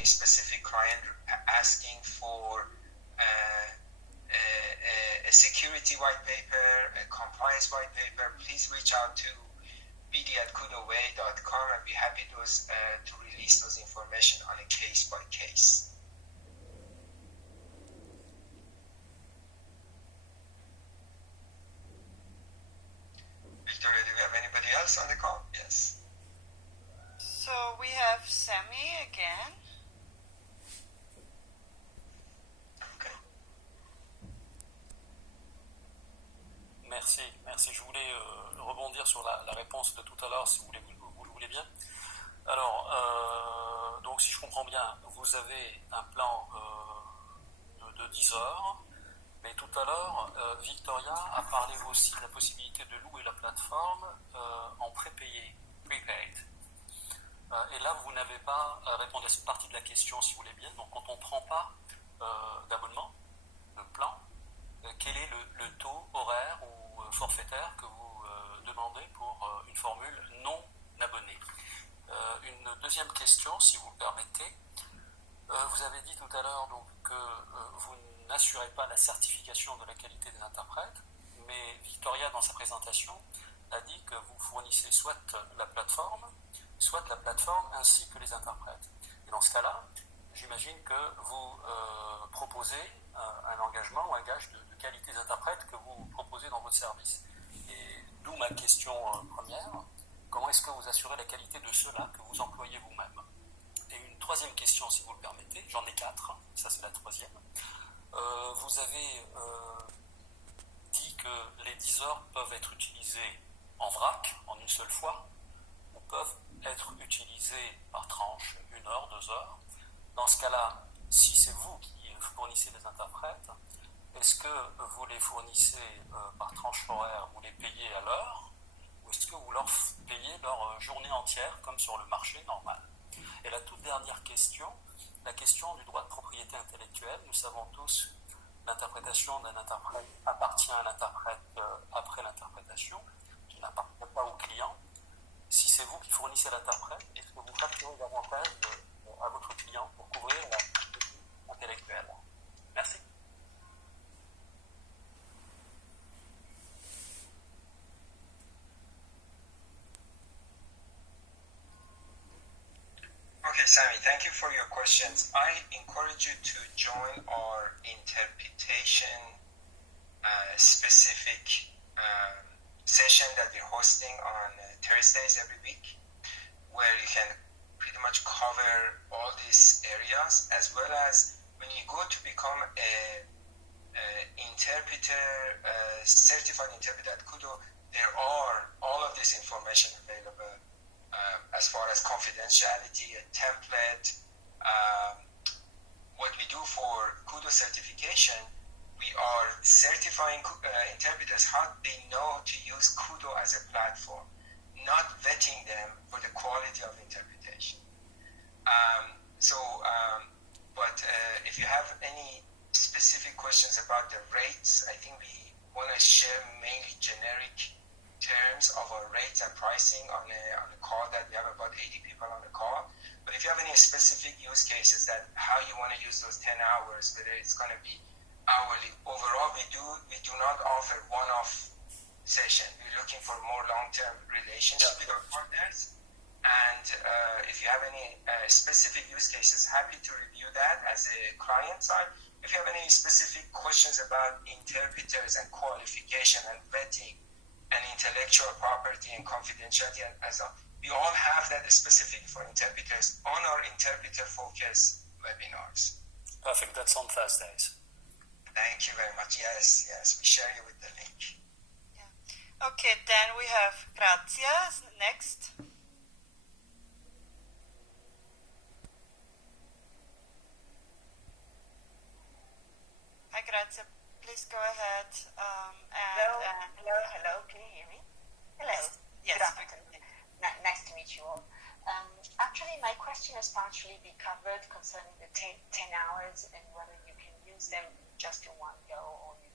any specific client asking for a security white paper, a compliance white paper, please reach out to bd@kudoway.com and be happy to release those information on a case by case. Victoria, do we have anybody else on the call? Yes. So we have Sami again. Okay. Merci. Je voulais rebondir sur la réponse de tout à l'heure, si vous le voulez bien. Alors, donc si je comprends bien, vous avez un plan de 10 heures, mais tout à l'heure, Victoria a parlé aussi de la possibilité de louer la plateforme en prépayé, prepaid. Et là, vous n'avez pas répondu à cette partie de la question, si vous voulez bien. Donc, quand on ne prend pas d'abonnement, de plan, quel est le taux horaire ou forfaitaire que vous demandez pour une formule non abonnée? Une deuxième question, si vous le permettez. Vous avez dit tout à l'heure donc, que vous n'assurez pas la certification de la qualité des interprètes, mais Victoria, dans sa présentation, a dit que vous fournissez soit la plateforme ainsi que les interprètes. Et dans ce cas-là, j'imagine que vous proposez un engagement ou un gage de qualité des interprètes que vous proposez dans votre service. Et d'où ma question première, comment est-ce que vous assurez la qualité de ceux-là que vous employez vous-même? Et une troisième question, si vous le permettez, j'en ai 4, ça c'est la troisième. Vous avez dit que les 10 heures peuvent être utilisées en vrac, en une seule fois, ou peuvent être utilisées par tranche, 1 heure, 2 heures. Dans ce cas-là, si c'est vous qui fournissez les interprètes, est-ce que vous les fournissez par tranche horaire, vous les payez à l'heure, ou est-ce que vous leur payez leur journée entière, comme sur le marché normal? Et la toute dernière question, la question du droit de propriété intellectuelle. Nous savons tous l'interprétation d'un interprète appartient à l'interprète après l'interprétation, qui n'appartient pas au client. Si c'est vous qui fournissez l'interprète, est-ce que vous facturez davantage à votre client pour couvrir la propriété intellectuelle? Merci. Okay, Sami, thank you for your questions. I encourage you to join our interpretation specific session that we're hosting on Thursdays every week, where you can pretty much cover all these areas, as well as when you go to become a interpreter, certified interpreter at Kudo, there are all of this information available as far as confidentiality, a template. What we do for Kudo certification, we are certifying interpreters how they know to use Kudo as a platform, not vetting them for the quality of interpretation. But if you have any specific questions about the rates, I think we want to share mainly generic terms of our rates and pricing on a call that we have about 80 people on the call. But if you have any specific use cases that how you want to use those 10 hours, whether it's going to be hourly, overall we do not offer one-off session. We're looking for more long-term relationship with our partners. And if you have any specific use cases, happy to review that as a client side. If you have any specific questions about interpreters and qualification and vetting and intellectual property and confidentiality, and as we all have that specific for interpreters on our interpreter focus webinars. Perfect. That's on Thursdays. Thank you very much. Yes, we share you with the link. Yeah. Okay, then we have Grazia next. Hi, Grazia. Please go ahead. Hello. Can you hear me? Hello. Yes. Good afternoon. Nice to meet you all. Actually, my question has partially been covered concerning the 10 hours and whether you can use them just in one go, or you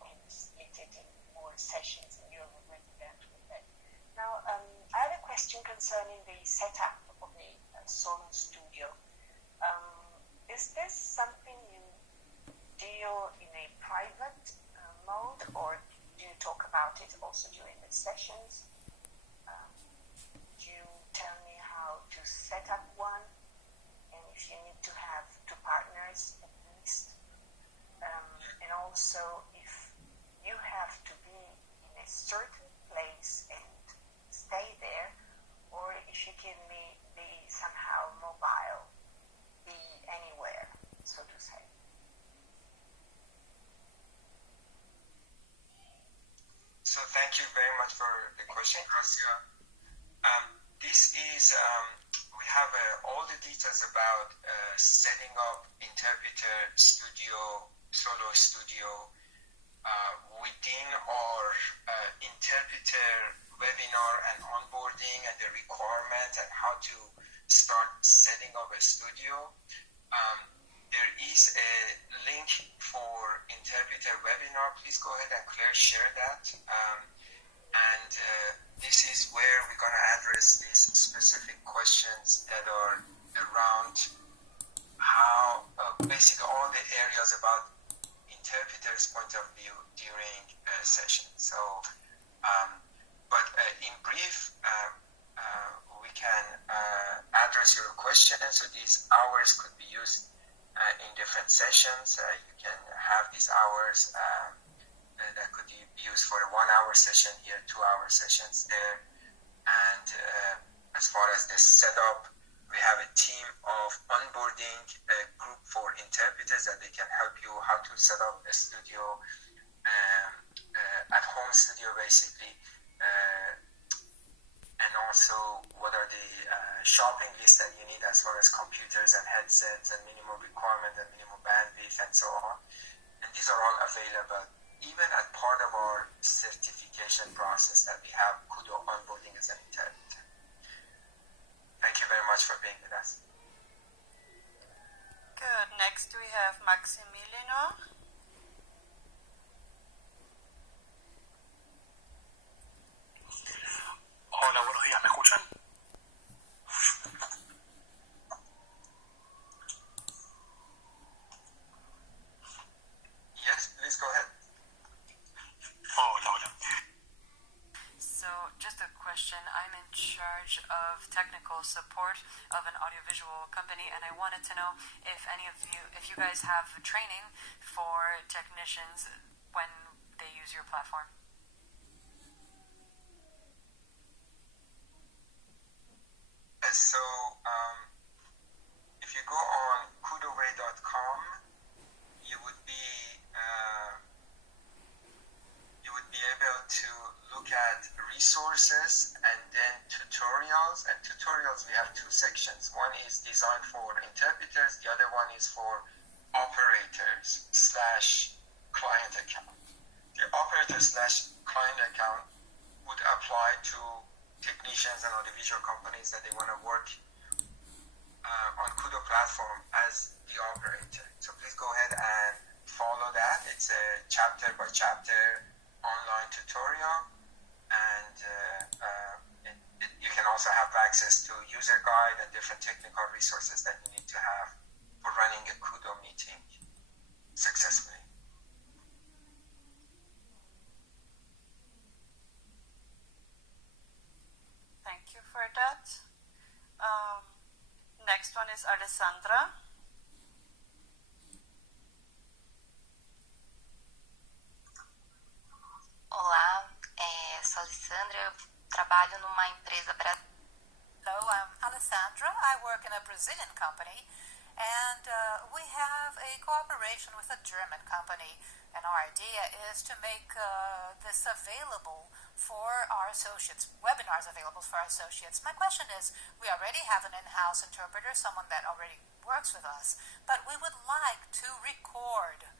can split it in more sessions and you're already there with that. Now, I have a question concerning the setup of the Sonos Studio. also during the sessions. Could you tell me how to set up one, and if you need to have two partners at least, and also if you have to be in a certain place and stay there, or if you can be somehow mobile, be anywhere, so to say. So thank you very much for the question, Gracia. This is, we have all the details about setting up interpreter studio, solo studio within our interpreter webinar and onboarding and the requirement and how to start setting up a studio. There is a link for interpreter webinar. Please go ahead and Claire share that. This is where we're going to address these specific questions that are around how, basically all the areas about interpreter's point of view during a session. So, but in brief, we can address your questions. So these hours could be used in different sessions. You can have these hours that could be used for a 1 hour session here, 2 hour sessions there. And as far as the setup, we have a team of onboarding group for interpreters that they can help you how to set up a studio, at home studio basically, and also what are the shopping lists that you need as far as computers and headsets and minimum requirement and minimum bandwidth and so on. And these are all available even as part of our certification process that we have Kudo onboarding as an interpreter. Thank you very much for being with us. Good. Next we have Maximiliano. Hola, buenos días, ¿me escuchan? Yes, please go ahead. Hola. So, just a question. I'm in charge of technical support of an audiovisual company, and I wanted to know if if you guys have training for technicians when they use your platform. So, if you go on kudoway.com, you would be able to look at resources and then tutorials. And tutorials, we have two sections. One is designed for interpreters. The other one is for operators / client account. The operator / client account would apply to technicians and audiovisual companies that they want to work on Kudo platform as the operator. So please go ahead and follow that. It's a chapter by chapter online tutorial, and you can also have access to user guide and different technical resources that you need to have for running a Kudo meeting successfully. Thank you for that. Next one is Alessandra. Olá, sou Alessandra, eu trabalho numa empresa brasileira. Hello, I'm Alessandra. I work in a Brazilian company, and we have a cooperation with a German company, and our idea is to make this available for our associates, webinars available for our associates. My question is, we already have an in-house interpreter, someone that already works with us, but we would like to record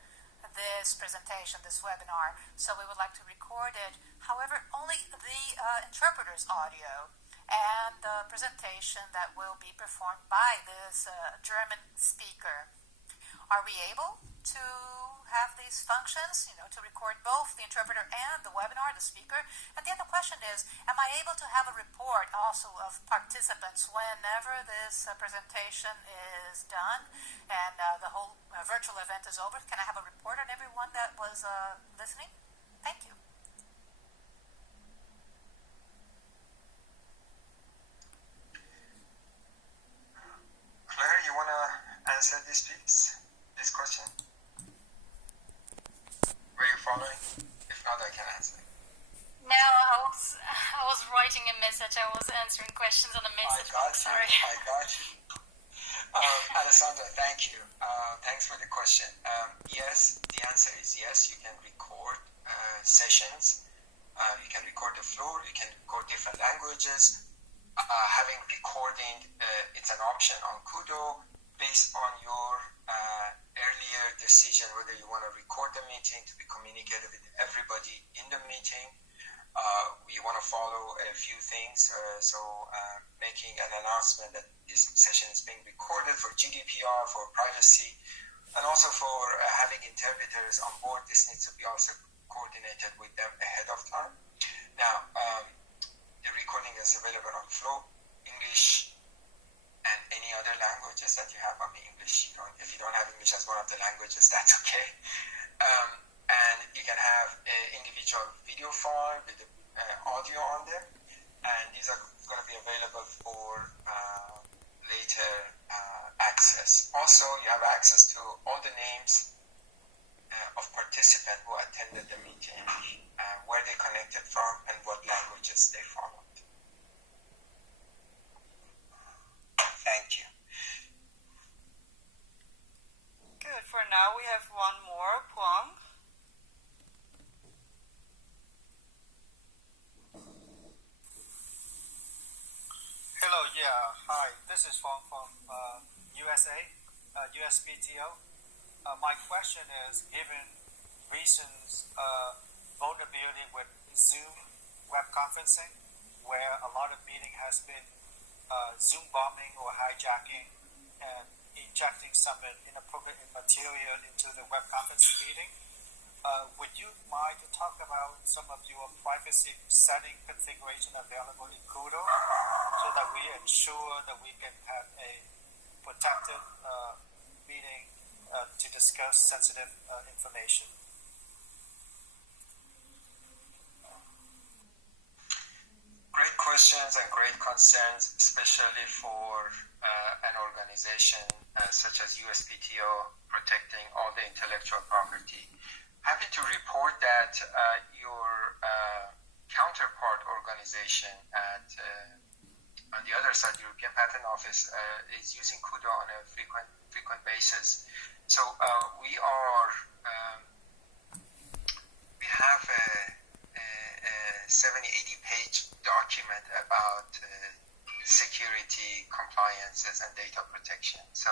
this presentation, this webinar, so we would like to record it, however, only the interpreter's audio and the presentation that will be performed by this German speaker. Are we able to have these functions, to record both the interpreter and the webinar, the speaker? And the other question is, am I able to have a report also of participants whenever this presentation is done and the whole virtual event is over? Can I have a report on everyone that was listening? Thank you. this question? Were you following? If not, I can answer. No, I was writing a message. I was answering questions on a message. Sorry. I got you. Alessandra, thank you. Thanks for the question. Yes, the answer is yes. You can record sessions. You can record the floor. You can record different languages. Having recording, it's an option on Kudo based on your earlier decision whether you want to record the meeting to be communicated with everybody in the meeting. We want to follow a few things, making an announcement that this session is being recorded for GDPR, for privacy, and also for having interpreters on board. This needs to be also coordinated with them ahead of time. Now, the recording is available on Flow, English, and any other languages that you have. I mean, English, if you don't have English as one of the languages, that's okay. And you can have an individual video file with the audio on there, and these are going to be available for later access. Also, you have access to all the names of participants who attended the meeting, where they connected from, and what languages they followed. Thank you. Good. For now, we have one more. Puang. Hello, yeah, hi. This is from USA, USPTO. My question is, given recent vulnerability with Zoom web conferencing, where a lot of meeting has been Zoom bombing or hijacking and injecting some inappropriate material into the web conferencing meeting, would you mind to talk about some of your privacy setting configuration available in Kudo so that we ensure that we can have a protected meeting to discuss sensitive information? Great questions and great concerns, especially for an organization such as USPTO protecting all the intellectual property. Happy to report that your counterpart organization at on the other side, the European Patent Office is using Kudo on a frequent basis. So we have a 70-80 page document about security, compliances, and data protection. So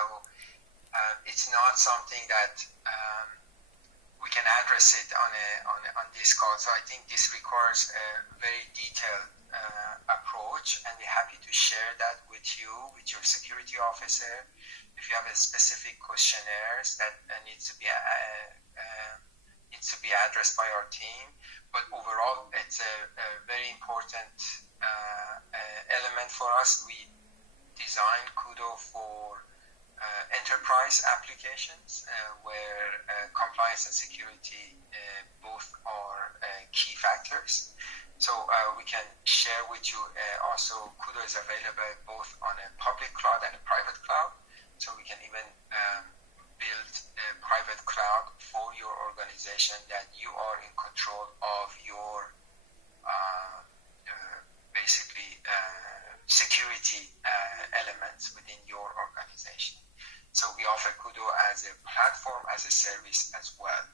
it's not something that we can address it on this call. So I think this requires a very detailed approach, and we're happy to share that with you, with your security officer. If you have a specific questionnaires that needs to be addressed by our team, but overall, it's a very important element for us. We designed Kudo for enterprise applications where compliance and security both are key factors. So we can share with you also Kudo is available both on a public cloud and a private cloud. So we can even build a private cloud for your organization that you are in control of your basically security elements within your organization. So we offer Kudo as a platform, as a service as well.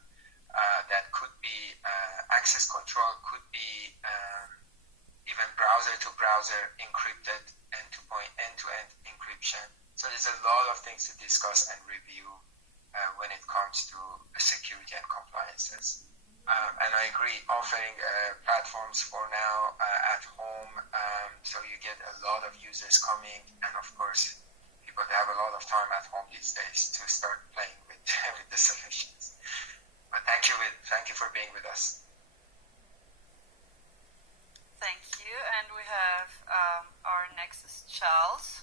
That could be access control, could be even browser-to-browser encrypted, end-to-end encryption. So there's a lot of things to discuss and review when it comes to security and compliances. And I agree, offering platforms for now at home, so you get a lot of users coming, and of course, people have a lot of time at home these days to start playing with with the solutions. But thank you for being with us. Thank you, and we have our next is Charles.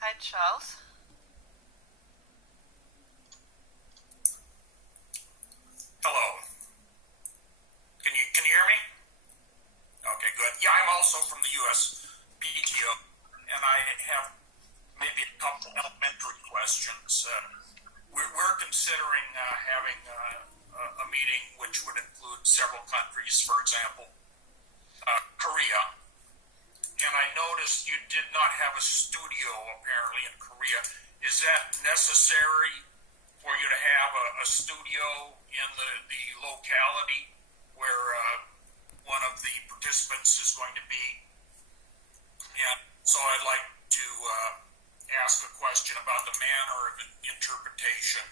Hi, Charles. Hello. Can you hear me? Okay, good. Yeah, I'm also from the US PTO, and I have maybe a couple elementary questions. We're considering having a meeting which would include several countries, for example, Korea. And I noticed you did not have a studio apparently in Korea. Is that necessary for you to have a studio in the locality where one of the participants is going to be? And so I'd like to ask a question about the manner of interpretation.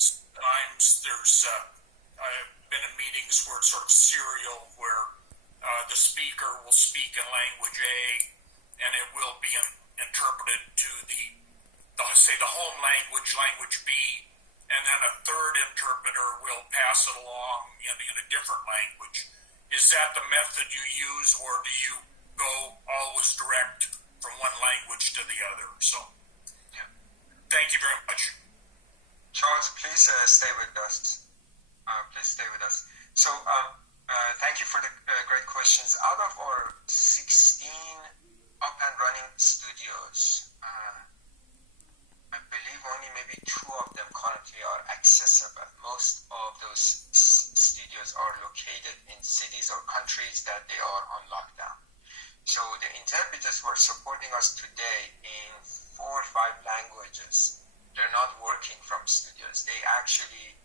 Sometimes there's I've been in meetings where it's sort of serial, where the speaker will speak in language A, and it will be interpreted to say the home language, language B, and then a third interpreter will pass it along in a different language. Is that the method you use, or do you go always direct from one language to the other? So, yeah. Thank you very much. Charles, please stay with us. Please stay with us. So, thank you for the great questions. Out of our 16 up and running studios, I believe only maybe 2 of them currently are accessible. Most of those studios are located in cities or countries that they are on lockdown. So the interpreters who are supporting us today in 4 or 5 languages, they're not working from studios. They actually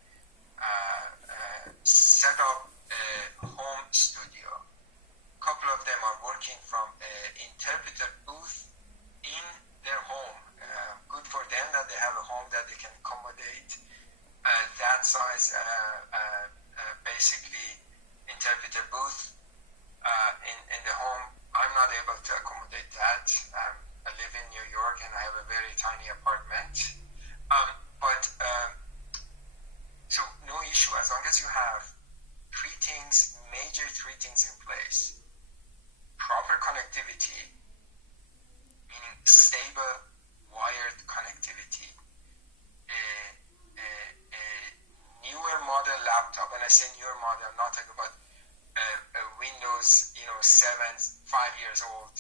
set up a home studio. A couple of them are working from an interpreter booth in their home. Good for them that they have a home that they can accommodate that size, basically interpreter booth in the home. I'm not able to accommodate that. I live in New York and I have a very tiny apartment. So no issue as long as you have major 3 things in place. Proper connectivity, meaning stable wired connectivity, a newer model laptop. When I say newer model, I'm not talking about a Windows 7, 5 years old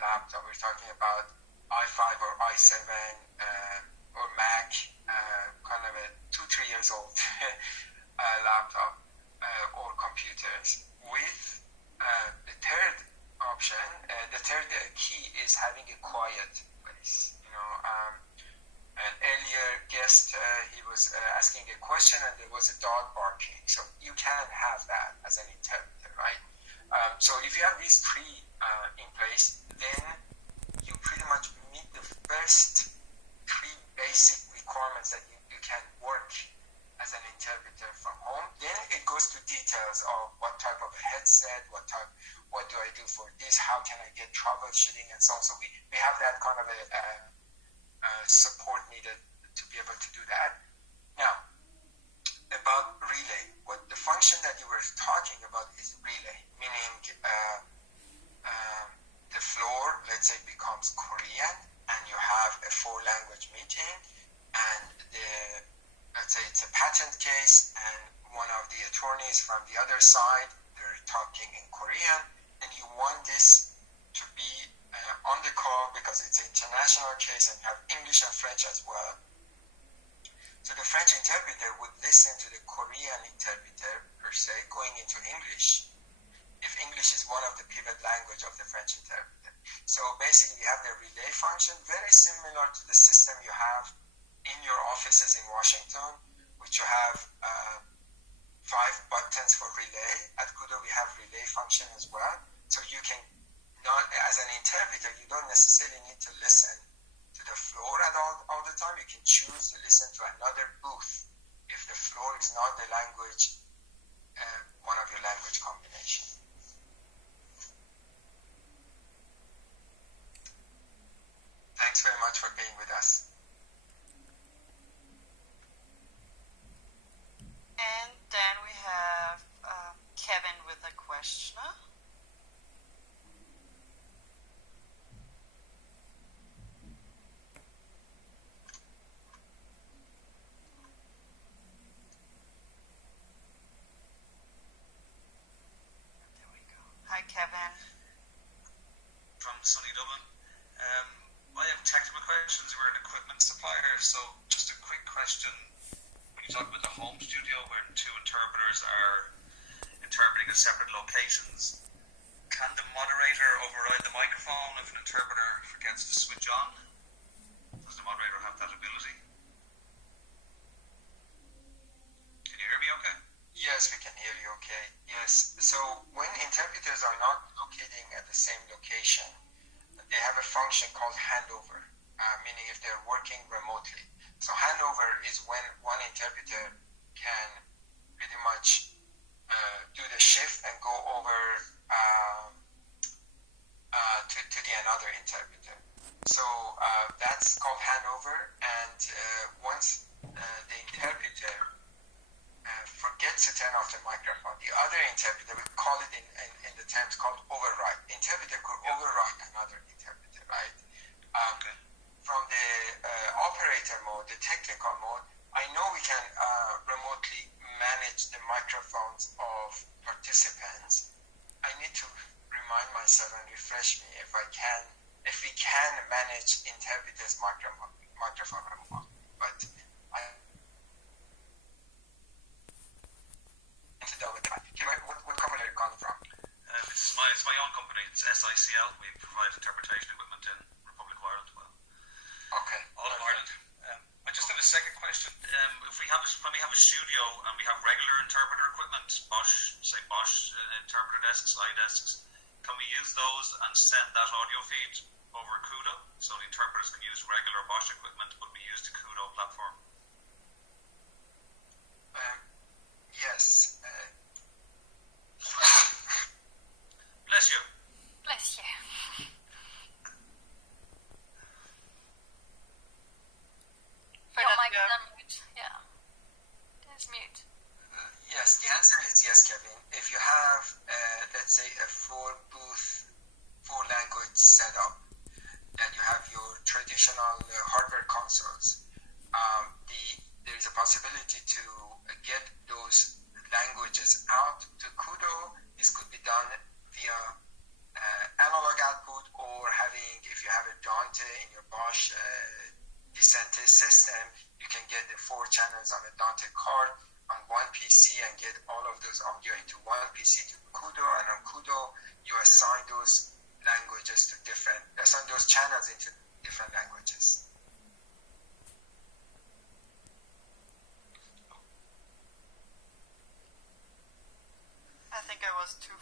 laptop. We're talking about i5 or i7 or Mac, kind of a 2-3 years old laptop or computers. With the third option, the third key is having a quiet place. An earlier guest, he was asking a question and there was a dog barking. So you can have that as an interpreter, right? So if you have these 3 in place, then you pretty much meet the first 3 basic requirements that you can work as an interpreter from home. Then it goes to details of what type of a headset, what do I do for this, how can I get troubleshooting and so on. So we have that kind of a support needed to be able to do that. Now, about relay, what the function that you were talking about is relay, meaning the floor, let's say, becomes Korean and you have a 4-language meeting, and let's say it's a patent case and one of the attorneys from the other side, they're talking in Korean, and you want this to be on the call because it's an international case and you have English and French as well. So the French interpreter would listen to the Korean interpreter per se going into English if English is one of the pivot language of the French interpreter. So basically we have the relay function, very similar to the system you have in your offices in Washington, which you have 5 buttons for relay. At Kudo we have relay function as well. So you can not, as an interpreter, you don't necessarily need to listen to the floor at all the time. You can choose to listen to another booth if the floor is not the language, one of your language combination. Thanks very much for being with us. And then we have Kevin with a question. Hi, Kevin. From sunny Dublin. I have a technical mentioned we're an equipment supplier, so just a quick question. When you talk about the home studio where two interpreters are interpreting at separate locations, can the moderator override the microphone if an interpreter forgets to switch on? Does the moderator have that ability? Can you hear me okay? Yes, we can hear you okay. Yes. So when interpreters are not locating at the same location, they have a function called handover, meaning if they're working remotely. So handover is when one interpreter can pretty much do the shift and go over to the another interpreter. So that's called handover, and once the interpreter forgets to turn off the microphone, the other interpreter, we call it in the terms called override. Interpreter could override another interpreter, right? From the operator mode, the technical mode, I know we can remotely manage the microphones of participants. I need to remind myself and refresh me if we can manage interpreters' microphone remote. But what company are you calling from? It's my own company. It's SICL. We provide interpretation equipment in Republic of Ireland. Well, okay. All of Ireland. I just have a second question. When we have a studio and we have regular interpreter equipment, Bosch interpreter desks, iDesks, can we use those and send that audio feed over Kudo so the interpreters can use regular Bosch equipment but we use the Kudo platform? Yes. Bless you. Bless you. Your mic is on mute. Yeah. It is mute. Yes, the answer is yes, Kevin. If you have, let's say, a four-language setup, then you have your traditional hardware consoles. There is a possibility to get those languages out to Kudo. This could be done via analog output, or if you have a Dante in your Bosch Decente system, you can get the 4 channels on a Dante card on one PC and get all of those audio into one PC to Kudo, and on Kudo you assign those channels into different languages. I think I was too